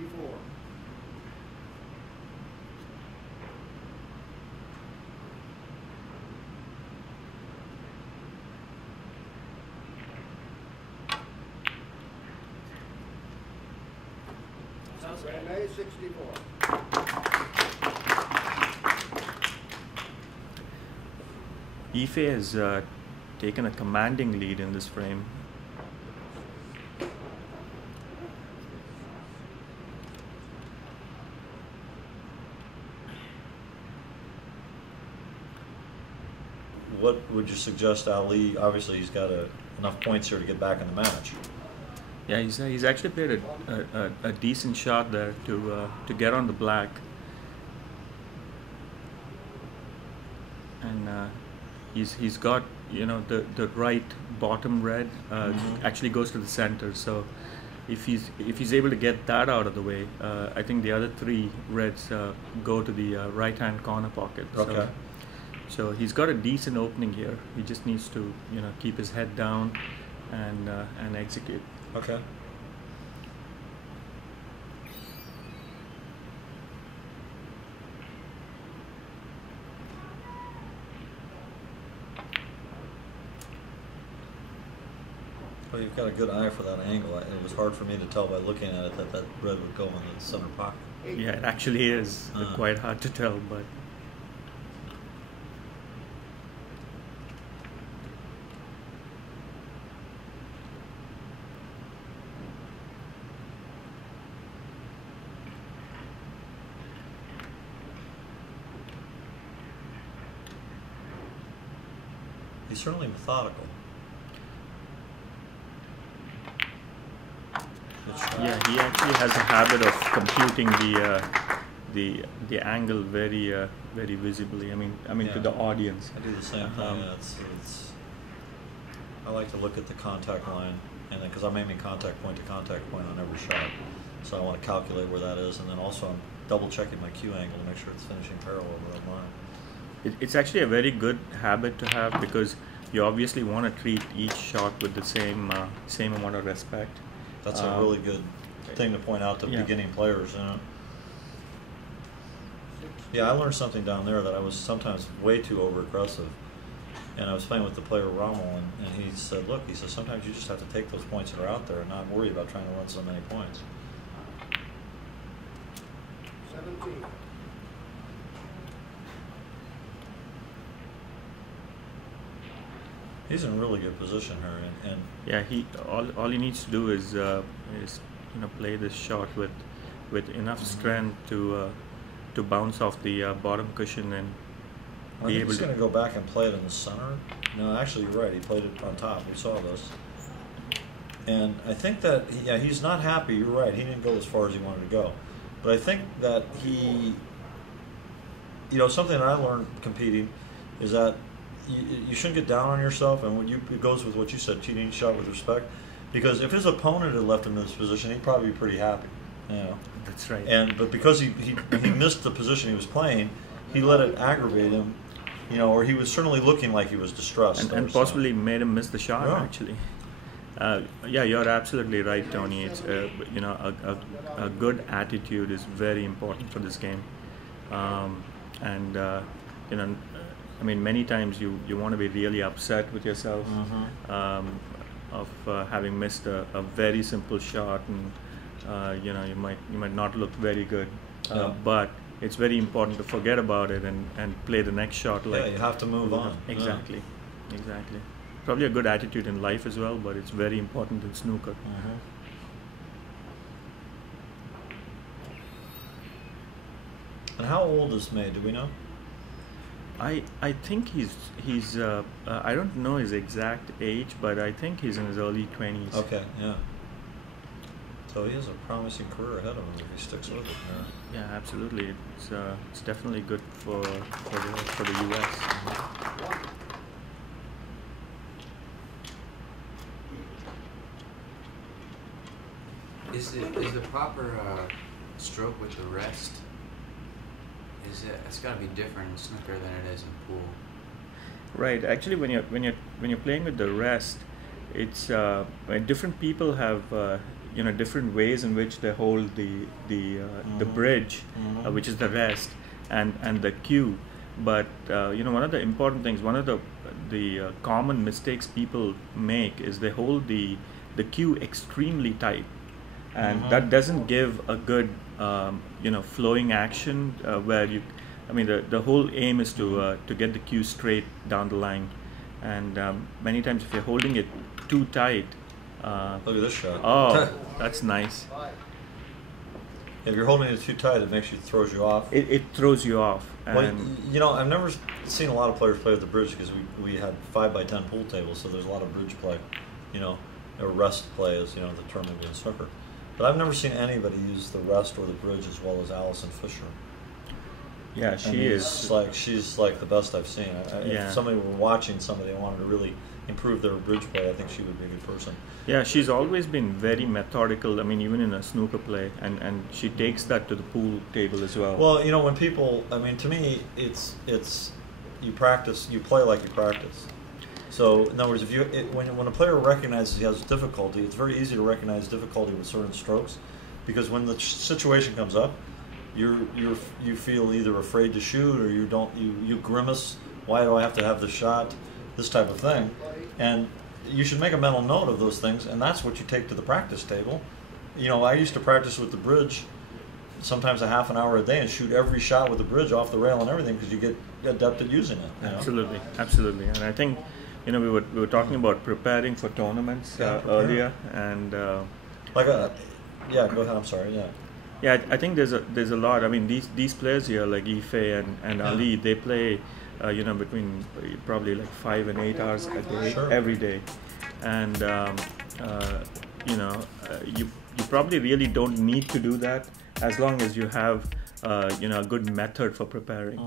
64. Fei Mei, 64. Fei has taken a commanding lead in this frame. What would you suggest Ali? Obviously, he's got enough points here to get back in the match. Yeah, he's actually played a decent shot there to get on the black, and he's got, you know, the right bottom red actually goes to the center. So if he's able to get that out of the way, I think the other three reds go to the right hand corner pocket. Okay. So he's got a decent opening here. He just needs to, you know, keep his head down and execute. Okay. Well, you've got a good eye for that angle. It was hard for me to tell by looking at it that red would go in the center pocket. Yeah, it actually is quite hard to tell, but. He's certainly methodical. Yeah, he actually has a habit of computing the angle very visibly. I mean yeah. to the audience. I do the same thing. I like to look at the contact line, and then because I'm aiming contact point to contact point on every shot, so I want to calculate where that is, and then also I'm double checking my cue angle to make sure it's finishing parallel with that line. It's actually a very good habit to have, because you obviously want to treat each shot with the same amount of respect. That's a really good thing to point out to beginning players. You know? Yeah, I learned something down there that I was sometimes way too over aggressive, and I was playing with the player Rommel, and he said, "Look," he says, "sometimes you just have to take those points that are out there and not worry about trying to run so many points." 17. He's in a really good position here, and yeah, all he needs to do is you know, play this shot with enough strength to bounce off the bottom cushion and I think he's going to go back and play it in the center. No, actually, you're right. He played it on top. We saw this, and I think that he's not happy. You're right. He didn't go as far as he wanted to go, but I think that he, you know, something that I learned competing is that you shouldn't get down on yourself, and it goes with what you said, treating each shot with respect. Because if his opponent had left him in this position, he'd probably be pretty happy. You know. That's right. But because he missed the position he was playing, he let it aggravate him. You know, or he was certainly looking like he was distressed. And possibly made him miss the shot, actually. Yeah, you're absolutely right, Tony. It's you know, a good attitude is very important for this game, and you know, I mean, many times you want to be really upset with yourself of having missed a very simple shot, and you know, you might not look very good, but it's very important to forget about it and play the next shot. Like, you have to move on. Exactly, exactly. Probably a good attitude in life as well, but it's very important in snooker. And how old is Mei? Do we know? I think he's I don't know his exact age, but I think he's in his early 20s. Okay, yeah. So he has a promising career ahead of him if he sticks with it. Yeah, absolutely. It's definitely good for the US. Is the proper stroke with the rest? It's got to be different in snooker than it is in pool. Right. Actually, when you're playing with the rest, it's different people have different ways in which they hold the bridge, which is the rest, and the cue. But one of the important things, one of the common mistakes people make is they hold the cue extremely tight, and that doesn't give a good flowing action where the whole aim is to get the cue straight down the line, and many times if you're holding it too tight, look at this shot. Oh, that's nice. If you're holding it too tight, it throws you off. It throws you off. Well, I've never seen a lot of players play with the bridge because we had 5x10 pool tables, so there's a lot of bridge play, or rest play as the term would be in snooker. But I've never seen anybody use the rest or the bridge as well as Alison Fisher. Yeah, she's like the best I've seen. Yeah. If somebody were watching somebody and wanted to really improve their bridge play, I think she would be a good person. Yeah, she's always been very methodical. Even in a snooker play, and she takes that to the pool table as well. Well, when people, to me, it's you practice, you play like you practice. So, in other words, when a player recognizes he has difficulty, it's very easy to recognize difficulty with certain strokes, because when the situation comes up, you feel either afraid to shoot or you grimace. Why do I have to have the shot? This type of thing, and you should make a mental note of those things, and that's what you take to the practice table. I used to practice with the bridge sometimes a half an hour a day and shoot every shot with the bridge off the rail and everything because you get adept at using it. Absolutely, and I think we were talking about preparing for tournaments earlier, and go ahead. I'm sorry. Yeah, I think there's a lot. These players here like Fei and Ali, they play between probably like 5 and 8 hours a day, every day, and you probably really don't need to do that as long as you have a good method for preparing.